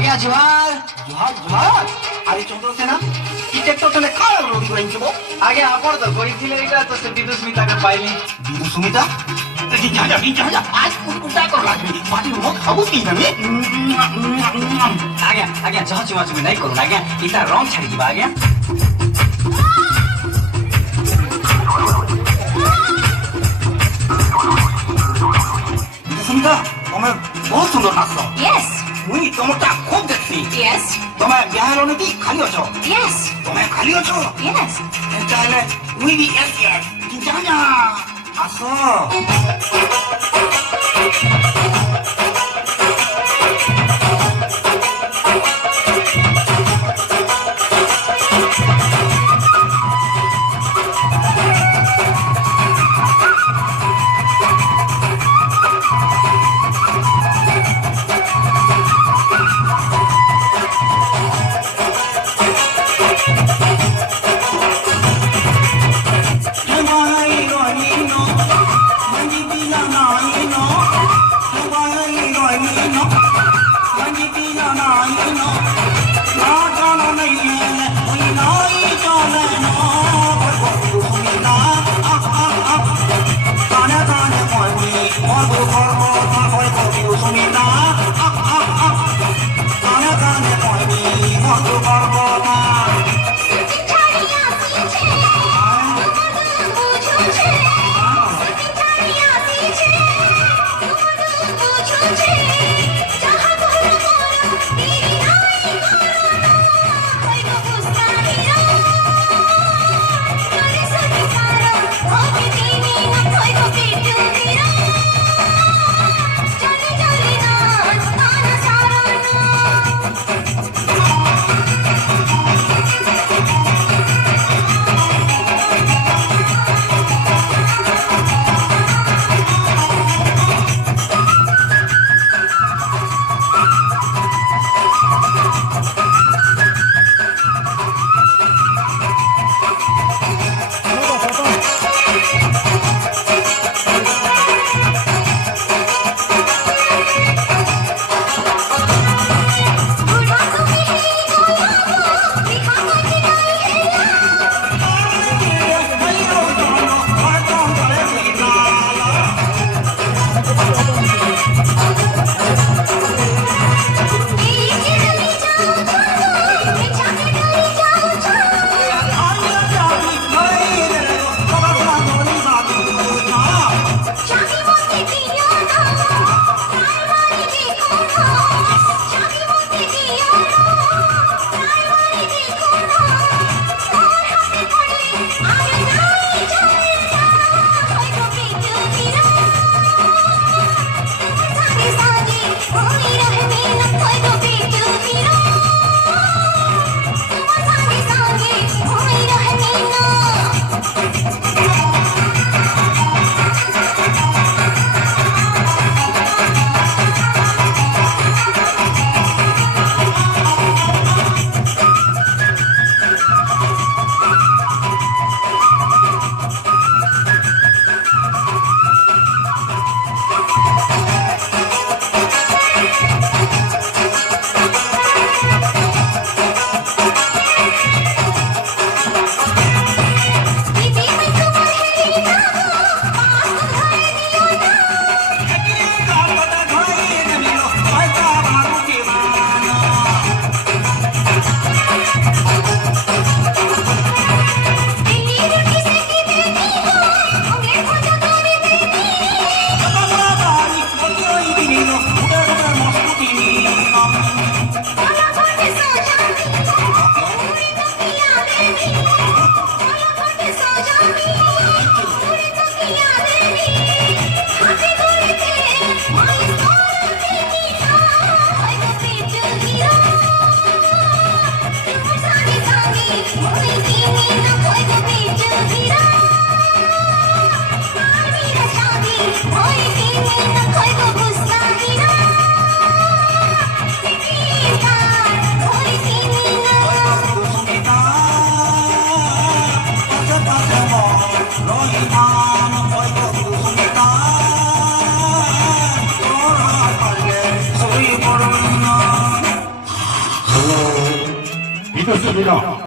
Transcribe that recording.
아기야 주할 주할 아니 চন্দ্রসেনা টিকেটটা খাও রোডি করে নিবো আগে আপর তো কইছিলে এটা তো বিদুস্মিতাকে পাইলি বিদুস্মিতা যা আজ কুকুরটা কর লাগবে পাটি মুখ খাবো কি তুমি আগে যা চুমা নাই করো আগে এটা রং ছাড়ি দিবা আগে বিদুস্মিতা তুমি বহুত সুন্দর নাচছো Yes. মুই তোমারটা খুব দেখছি Yes. তুমি বিহার অনেকি খালি আছো Yes. তুমি খালি আছো Yes. তাহলে উই বি এস এস জানা আসো Hoy বিদ্যুৎ